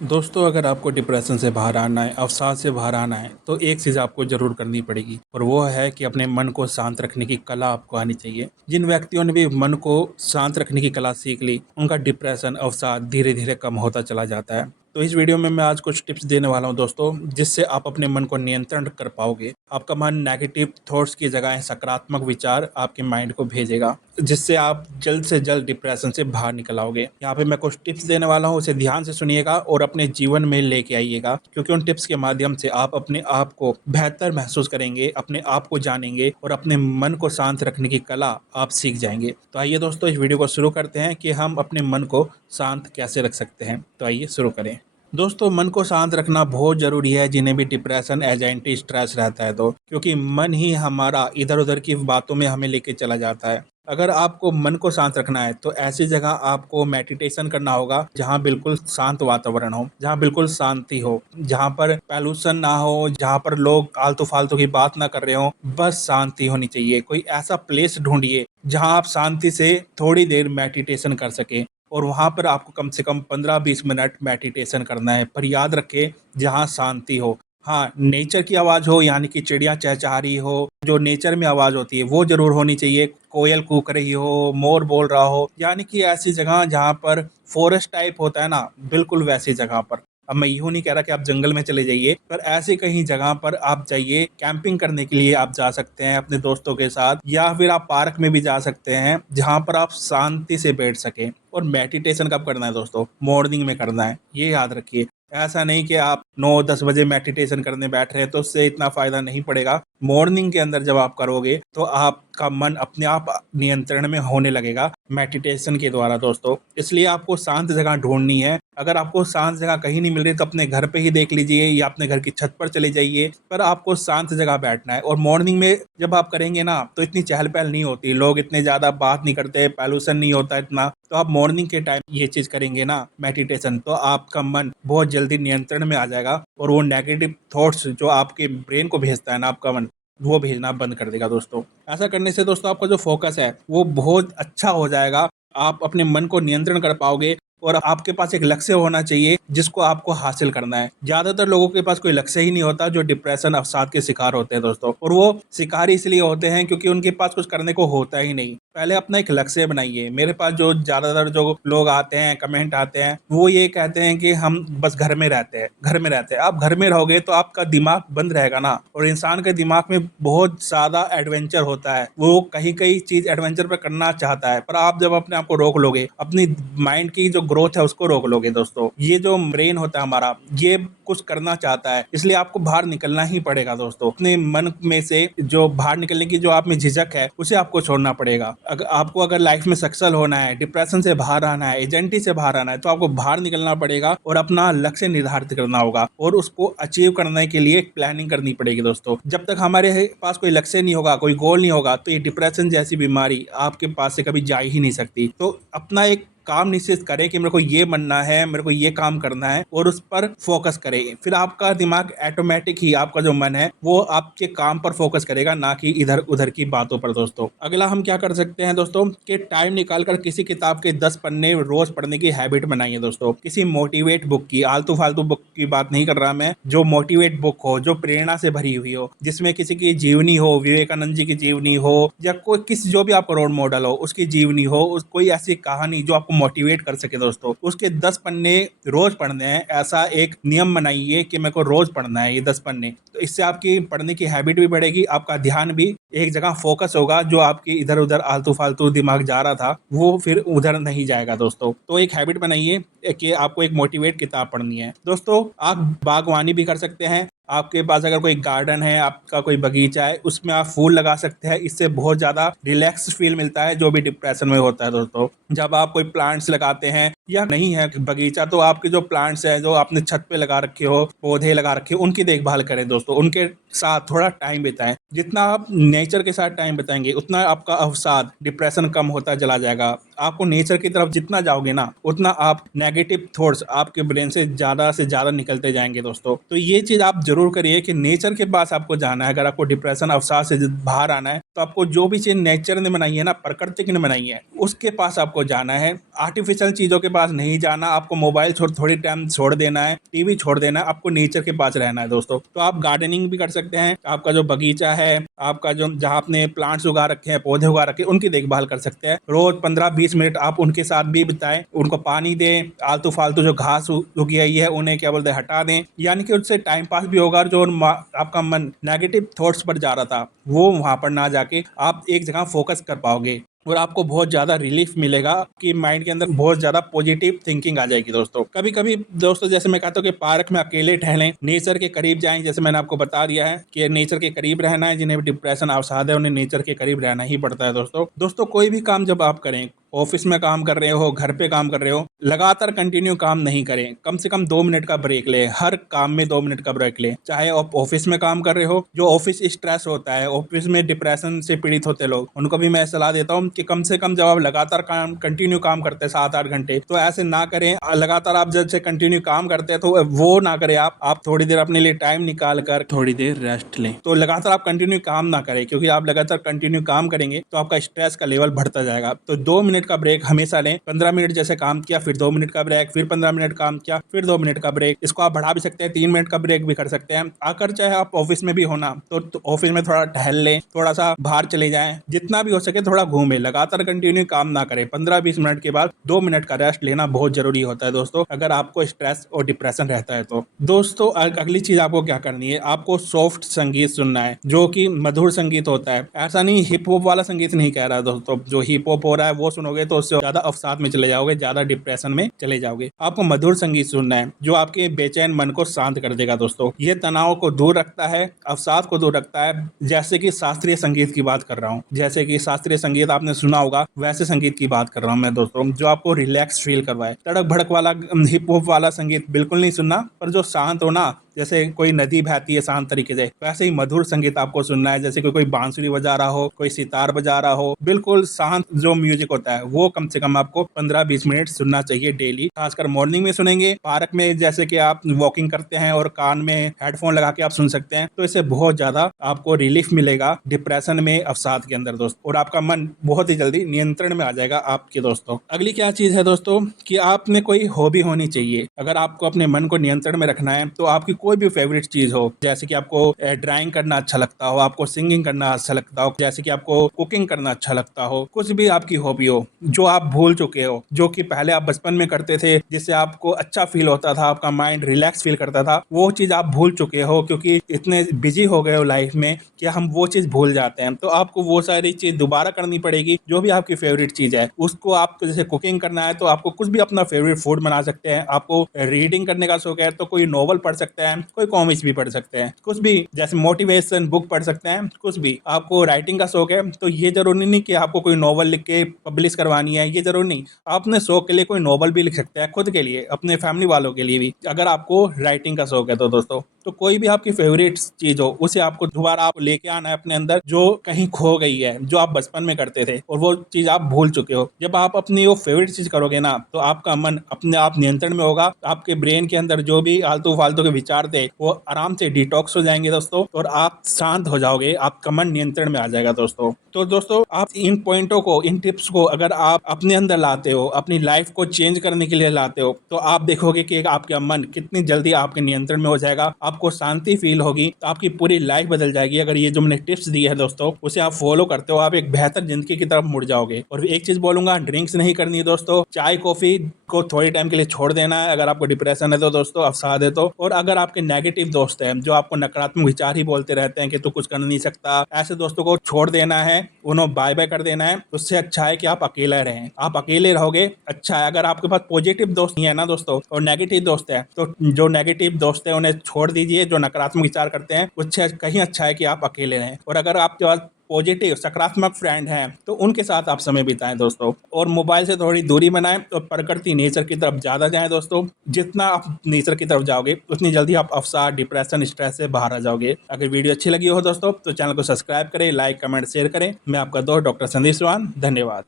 दोस्तों, अगर आपको डिप्रेशन से बाहर आना है, अवसाद से बाहर आना है, तो एक चीज़ आपको ज़रूर करनी पड़ेगी और वो है कि अपने मन को शांत रखने की कला आपको आनी चाहिए। जिन व्यक्तियों ने भी मन को शांत रखने की कला सीख ली, उनका डिप्रेशन, अवसाद धीरे-धीरे कम होता चला जाता है। तो इस वीडियो में मैं आज कुछ टिप्स देने वाला हूँ दोस्तों, जिससे आप अपने मन को नियंत्रण कर पाओगे। आपका मन नेगेटिव थॉट्स की जगह सकारात्मक विचार आपके माइंड को भेजेगा, जिससे आप जल्द से जल्द डिप्रेशन से बाहर निकल आओगे। यहाँ पे मैं कुछ टिप्स देने वाला हूँ, उसे ध्यान से सुनिएगा और अपने जीवन में लेके आइएगा, क्योंकि उन टिप्स के माध्यम से आप अपने आप को बेहतर महसूस करेंगे, अपने आप को जानेंगे और अपने मन को शांत रखने की कला आप सीख जाएंगे। तो आइए दोस्तों, इस वीडियो को शुरू करते हैं कि हम अपने मन को शांत कैसे रख सकते हैं। तो आइए शुरू करें। दोस्तों, मन को शांत रखना बहुत ज़रूरी है जिन्हें भी डिप्रेशन, एंजाइटी, स्ट्रेस रहता है तो, क्योंकि मन ही हमारा इधर-उधर की बातों में हमें लेके चला जाता है। अगर आपको मन को शांत रखना है तो ऐसी जगह आपको मेडिटेशन करना होगा जहाँ बिल्कुल शांत वातावरण हो, जहाँ बिल्कुल शांति हो, जहाँ पर पॉल्यूशन ना हो, जहाँ पर लोग आलतू-फालतू की बात ना कर रहे हों, बस शांति होनी चाहिए। कोई ऐसा प्लेस ढूँढिए जहाँ आप शांति से थोड़ी देर मेडिटेशन कर सकें और वहाँ पर आपको कम से कम 15-20 मिनट मेडिटेशन करना है। पर याद रखें, जहाँ शांति हो। हाँ, नेचर की आवाज़ हो, यानी कि चिड़िया चहचहा रही हो, जो नेचर में आवाज़ होती है वो ज़रूर होनी चाहिए। कोयल कूक रही हो, मोर बोल रहा हो, यानी कि ऐसी जगह जहाँ पर फॉरेस्ट टाइप होता है ना, बिल्कुल वैसी जगह पर। अब मैं यूँ नहीं कह रहा कि आप जंगल में चले जाइए, पर ऐसी कहीं जगह पर आप जाइए। कैंपिंग करने के लिए आप जा सकते हैं अपने दोस्तों के साथ, या फिर आप पार्क में भी जा सकते हैं जहाँ पर आप शांति से बैठ सकें। और मेडिटेशन कब करना है दोस्तों? मॉर्निंग में करना है, ये याद रखिए। ऐसा नहीं कि आप 9-10 बजे मेडिटेशन करने बैठ रहे हैं तो उससे इतना फ़ायदा नहीं पड़ेगा। मॉर्निंग के अंदर जब आप करोगे तो आपका मन अपने आप नियंत्रण में होने लगेगा मेडिटेशन के द्वारा दोस्तों। इसलिए आपको शांत जगह ढूँढनी है। अगर आपको शांत जगह कहीं नहीं मिल रही तो अपने घर पे ही देख लीजिए या अपने घर की छत पर चले जाइए, पर आपको शांत जगह बैठना है। और मॉर्निंग में जब आप करेंगे ना तो इतनी चहल-पहल नहीं होती, लोग इतने ज़्यादा बात नहीं करते, पॉल्यूशन नहीं होता इतना। तो आप मॉर्निंग के टाइम ये चीज़ करेंगे ना मेडिटेशन, तो आपका मन बहुत जल्दी नियंत्रण में आ जाएगा और वो नेगेटिव थॉट्स जो आपके ब्रेन को भेजता है ना आपका मन, वो भेजना बंद कर देगा दोस्तों। ऐसा करने से दोस्तों आपका जो फ़ोकस है वो बहुत अच्छा हो जाएगा। आप अपने मन को नियंत्रण कर पाओगे और आपके पास एक लक्ष्य होना चाहिए जिसको आपको हासिल करना है। ज़्यादातर लोगों के पास कोई लक्ष्य ही नहीं होता जो डिप्रेशन, अवसाद के शिकार होते हैं दोस्तों, और वो शिकार इसलिए होते हैं क्योंकि उनके पास कुछ करने को होता ही नहीं। पहले अपना एक लक्ष्य बनाइए। मेरे पास जो ज़्यादातर जो लोग आते हैं, कमेंट आते हैं, वो ये कहते हैं कि हम बस घर में रहते हैं, घर में रहते हैं। आप घर में रहोगे तो आपका दिमाग बंद रहेगा ना, और इंसान के दिमाग में बहुत ज़्यादा एडवेंचर होता है। वो कहीं-कहीं चीज़ एडवेंचर पे करना चाहता है, पर आप जब अपने आप को रोक लोगे, अपनी माइंड की जो ग्रोथ है उसको रोक लोगे दोस्तों, ये जो ब्रेन होता है हमारा, ये कुछ करना चाहता है, इसलिए आपको बाहर निकलना ही पड़ेगा दोस्तों। अपने मन में से जो बाहर निकलने की जो आप में झिझक है उसे आपको छोड़ना पड़ेगा। अगर लाइफ में सक्सेस होना है, डिप्रेशन से बाहर आना है, एजेंटी से बाहर आना है, तो आपको बाहर निकलना पड़ेगा और अपना लक्ष्य निर्धारित करना होगा और उसको अचीव करने के लिए प्लानिंग करनी पड़ेगी दोस्तों। जब तक हमारे पास कोई लक्ष्य नहीं होगा, कोई गोल नहीं होगा, तो ये डिप्रेशन जैसी बीमारी आपके पास से कभी जा ही नहीं सकती। तो अपना एक काम निश्चित करें कि मेरे को ये बनना है, मेरे को ये काम करना है, और उस पर फोकस करें। फिर आपका दिमाग ऑटोमेटिक ही, आपका जो मन है वो आपके काम पर फोकस करेगा, ना कि इधर उधर की बातों पर दोस्तों। अगला हम क्या कर सकते हैं दोस्तों, कि टाइम निकालकर किसी किताब के 10 पन्ने रोज पढ़ने की हैबिट बनाइए दोस्तों। किसी मोटिवेट बुक की, आलतू फालतू बुक की बात नहीं कर रहा मैं, जो मोटिवेट बुक हो, जो प्रेरणा से भरी हुई हो, जिसमें किसी की जीवनी हो, विवेकानंद जी की जीवनी हो, या कोई किसी जो भी आपका रोल मॉडल हो उसकी जीवनी हो, कोई ऐसी कहानी जो आपको मोटिवेट कर सके दोस्तों, उसके 10 पन्ने रोज पढ़ने हैं। ऐसा एक नियम बनाइए कि मेरे को रोज पढ़ना है ये 10 पन्ने। तो इससे आपकी पढ़ने की हैबिट भी बढ़ेगी, आपका ध्यान भी एक जगह फोकस होगा। जो आपकी इधर उधर आलतू फालतू दिमाग जा रहा था वो फिर उधर नहीं जाएगा दोस्तों। तो एक हैबिट बनाइए कि आपको एक मोटिवेट किताब पढ़नी है दोस्तों। आप बागवानी भी कर सकते हैं। आपके पास अगर कोई गार्डन है, आपका कोई बगीचा है, उसमें आप फूल लगा सकते हैं। इससे बहुत ज़्यादा रिलैक्स फील मिलता है जो भी डिप्रेशन में होता है दोस्तों। जब आप कोई प्लांट्स लगाते हैं, या नहीं है बगीचा तो आपके जो प्लांट्स हैं जो आपने छत पे लगा रखे हो, पौधे लगा रखे हो, उनकी देखभाल करें दोस्तों। उनके साथ थोड़ा टाइम बिताएं। जितना आप नेचर के साथ टाइम बिताएंगे उतना आपका अवसाद, डिप्रेशन कम होता चला जाएगा। आपको नेचर की तरफ जितना जाओगे ना, उतना आप नेगेटिव थॉट्स आपके ब्रेन से ज़्यादा निकलते जाएंगे दोस्तों। तो ये चीज़ आप जरूर करिए कि नेचर के पास आपको जाना है। अगर आपको डिप्रेशन, अवसाद से बाहर आना है तो आपको जो भी चीज़ नेचर ने बनाई है ना, प्रकृति ने बनाई है, उसके पास आपको जाना है। आर्टिफिशियल चीज़ों के पास नहीं जाना, आपको मोबाइल छोड़ थोड़ी टाइम छोड़ देना है, टीवी छोड़ देना है, आपको नेचर के पास रहना है दोस्तों। तो आप गार्डनिंग भी कर सकते हैं, आपका जो बगीचा है, आपका जो जहाँ आपने प्लांट्स उगा रखे हैं, पौधे उगा रखे हैं, उनकी देखभाल कर सकते हैं। रोज 15-20 मिनट आप उनके साथ भी बिताएं, उनको पानी दें, आलतू फालतू जो घास उगी आई है उन्हें क्या बोलते हैं हटा दें, यानी कि उससे टाइम पास भी होगा और जो आपका मन नेगेटिव थॉट्स पर जा रहा था वो वहां पर ना जाके आप एक जगह फोकस कर पाओगे और आपको बहुत ज़्यादा रिलीफ मिलेगा कि माइंड के अंदर बहुत ज़्यादा पॉजिटिव थिंकिंग आ जाएगी दोस्तों। कभी कभी दोस्तों जैसे मैं कहता हूँ कि पार्क में अकेले टहलें, नेचर के करीब जाएं, जैसे मैंने आपको बता दिया है कि नेचर के करीब रहना है। जिन्हें डिप्रेशन अवसाद है उन्हें नेचर के करीब रहना ही पड़ता है दोस्तों कोई भी काम जब आप करें, ऑफिस में काम कर रहे हो, घर पे काम कर रहे हो, लगातार कंटिन्यू काम नहीं करें, कम से कम 2 मिनट का ब्रेक ले, हर काम में 2 मिनट का ब्रेक ले। चाहे आप ऑफिस में काम कर रहे हो, जो ऑफिस स्ट्रेस होता है, ऑफिस में डिप्रेशन से पीड़ित होते लोग, उनको भी मैं सलाह देता हूँ कि कम से कम जब आप लगातार काम कंटिन्यू काम करते हैं 7-8 घंटे, तो ऐसे ना करें। लगातार आप जैसे कंटिन्यू काम करते हैं तो वो ना करें, आप थोड़ी देर अपने लिए टाइम निकाल कर थोड़ी देर रेस्ट लें। तो लगातार आप कंटिन्यू काम ना करें, क्योंकि आप लगातार कंटिन्यू काम करेंगे तो आपका स्ट्रेस का लेवल बढ़ता जाएगा। तो 2 मिनट का ब्रेक हमेशा लें। 15 मिनट जैसे काम किया, फिर 2 मिनट का ब्रेक, फिर 15 मिनट काम किया, फिर 2 मिनट का ब्रेक। इसको आप बढ़ा भी सकते हैं, 3 मिनट का ब्रेक भी कर सकते हैं। आकर चाहे आप ऑफिस में भी होना तो ऑफिस में थोड़ा टहल लें, थोड़ा सा बाहर चले जाएं, जितना भी हो सके थोड़ा घूमें। लगातार कंटिन्यू काम ना करें, 15-20 मिनट के बाद 2 मिनट का रेस्ट लेना बहुत जरूरी होता है दोस्तों, अगर आपको स्ट्रेस और डिप्रेशन रहता है तो। दोस्तों अगली चीज आपको क्या करनी है, आपको सॉफ्ट संगीत सुनना है, जो कि मधुर संगीत होता है। ऐसा नहीं हिप हॉप वाला संगीत नहीं कह रहा दोस्तों, जो हिप हॉप हो रहा है वो सुनोगे तो उससे ज्यादा अवसाद में चले जाओगे, ज्यादा डिप्रेशन में चले जाओगे। आपको मधुर संगीत सुनना है जो आपके बेचैन मन को शांत कर देगा दोस्तों। ये तनाव को दूर रखता है, अवसाद को दूर रखता है। जैसे कि शास्त्रीय संगीत की बात कर रहा हूँ, जैसे कि शास्त्रीय संगीत आपने सुना होगा, वैसे संगीत की बात कर रहा हूँ मैं दोस्तों, जो आपको रिलैक्स फील करवाए। तड़क भड़क वाला हिप हॉप वाला संगीत बिल्कुल नहीं सुनना, पर जो शांत हो ना, जैसे कोई नदी बहती है शांत तरीके से, वैसे ही मधुर संगीत आपको सुनना है। जैसे कोई बांसुरी बजा रहा हो, कोई सितार बजा रहा हो, बिल्कुल शांत जो म्यूजिक होता है वो कम से कम आपको 15-20 मिनट सुनना चाहिए डेली। खासकर मॉर्निंग में सुनेंगे, पार्क में जैसे कि आप वॉकिंग करते हैं और कान में हेडफोन लगा के आप सुन सकते हैं, तो इससे बहुत ज्यादा आपको रिलीफ मिलेगा डिप्रेशन में, अवसाद के अंदर दोस्तों, और आपका मन बहुत ही जल्दी नियंत्रण में आ जाएगा आपके दोस्तों। अगली क्या चीज है दोस्तों कि आप में कोई हॉबी होनी चाहिए। अगर आपको अपने मन को नियंत्रण में रखना है तो आपकी कोई भी फेवरेट चीज हो, जैसे कि आपको ड्राइंग करना अच्छा लगता हो, आपको सिंगिंग करना अच्छा लगता हो, जैसे कि आपको कुकिंग करना अच्छा लगता हो, कुछ भी आपकी हॉबी हो जो आप भूल चुके हो, जो कि पहले आप बचपन में करते थे, जिससे आपको अच्छा फील होता था, आपका माइंड रिलैक्स फील करता था, वो चीज आप भूल चुके हो क्योंकि इतने बिजी हो गए हो लाइफ में कि हम वो चीज भूल जाते हैं। तो आपको वो सारी चीज दोबारा करनी पड़ेगी। जो भी आपकी फेवरेट चीज है उसको आपको, जैसे कुकिंग करना है तो आपको कुछ भी अपना फेवरेट फूड बना सकते हैं। आपको रीडिंग करने का शौक है तो कोई नॉवल पढ़ सकते हैं, कोई कॉमिक्स भी पढ़ सकते हैं, कुछ भी जैसे मोटिवेशन बुक पढ़ सकते हैं, कुछ भी। आपको राइटिंग का शौक है तो ये जरूरी नहीं कि आपको कोई नॉवल लिख के पब्लिश करवानी है, ये जरूरी नहीं। आप अपने शौक के लिए कोई नॉवल भी लिख सकते हैं, खुद के लिए, अपने फैमिली वालों के लिए भी, अगर आपको राइटिंग का शौक है तो दोस्तों। तो कोई भी आपकी फेवरेट चीज हो उसे आपको दोबारा आप लेके आना है अपने अंदर, जो कहीं खो गई है, जो आप बचपन में करते थे और वो चीज आप भूल चुके हो। जब आप अपनी वो फेवरेट चीज करोगे ना तो आपका मन अपने आप नियंत्रण में होगा। आपके ब्रेन के अंदर जो भी आलतू फालतू के विचार थे वो आराम से डिटॉक्स हो जाएंगे दोस्तों, और आप शांत हो जाओगे, आपका मन नियंत्रण में आ जाएगा दोस्तों। तो दोस्तों आप इन पॉइंटों को, इन टिप्स को अगर आप अपने अंदर लाते हो, अपनी लाइफ को चेंज करने के लिए लाते हो, तो आप देखोगे कि आपका मन कितनी जल्दी आपके नियंत्रण में हो जाएगा, आपको शांति फील होगी, तो आपकी पूरी लाइफ बदल जाएगी। अगर ये जो मैंने टिप्स दिए हैं दोस्तों उसे आप फॉलो करते हो, आप एक बेहतर जिंदगी की तरफ मुड़ जाओगे। और एक चीज बोलूंगा, ड्रिंक्स नहीं करनी है दोस्तों, चाय कॉफी को थोड़ी टाइम के लिए छोड़ देना है अगर आपको डिप्रेशन है तो दोस्तों, अवसाद है तो। और अगर आपके नेगेटिव दोस्त हैं जो आपको नकारात्मक विचार ही बोलते रहते हैं कि तू कुछ कर नहीं सकता, ऐसे दोस्तों को छोड़ देना है, उन्हें बाय बाय कर देना है। उससे अच्छा है कि आप अकेला रहें, आप अकेले रहोगे अच्छा है। अगर आपके पास पॉजिटिव दोस्त नहीं है ना दोस्तों और नेगेटिव दोस्त है, तो जो नेगेटिव दोस्त है उन्हें छोड़ दीजिए, जो नकारात्मक विचार करते हैं, उससे कहीं अच्छा है कि आप अकेले रहें। और अगर आपके पास पॉजिटिव सकारात्मक फ्रेंड हैं तो उनके साथ आप समय बिताएं दोस्तों, और मोबाइल से थोड़ी दूरी बनाएं और प्रकृति नेचर की तरफ ज़्यादा जाएं दोस्तों। जितना आप नेचर की तरफ जाओगे उतनी जल्दी आप अवसाद, डिप्रेशन, स्ट्रेस से बाहर आ जाओगे। अगर वीडियो अच्छी लगी हो दोस्तों तो चैनल को सब्सक्राइब करें, लाइक, कमेंट, शेयर करें। मैं आपका दोस्त डॉक्टर संदीप चौहान, धन्यवाद।